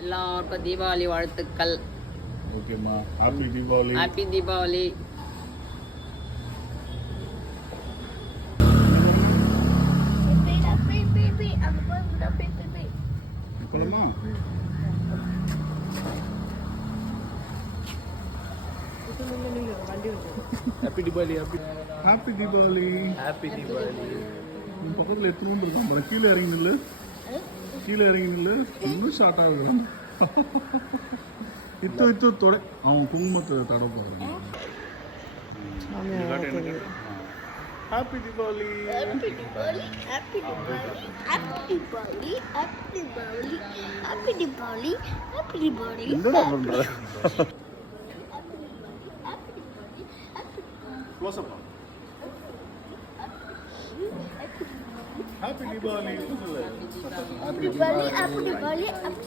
எல்லாருக்கும் தீபாவளி வாழ்த்துக்கள். ஓகேம்மா, ஹாப்பி தீபாவளி. ஹாப்பி தீபாவளி. போலாமா? Happy Deepavali. Happy Deepavali. Happy Deepavali. உன் பக்கத்தில் எத்தனை வந்துருக்கான் பாரு. கீழே இறங்கி நில்லு, கீழே இறங்கி நில்லு. இன்னும் ஷார்ட் ஆகுறான். இத்து தொட அவன் குங்குமத்தை தடவை போகிறான். Happy Deepavali. Happy Diwali, Happy Diwali, Happy Diwali, Happy Diwali, Happy Diwali, Happy Diwali. என்னடா பண்ற? Close up. Happy Deepavali. Happy Diwali, Happy Diwali, Happy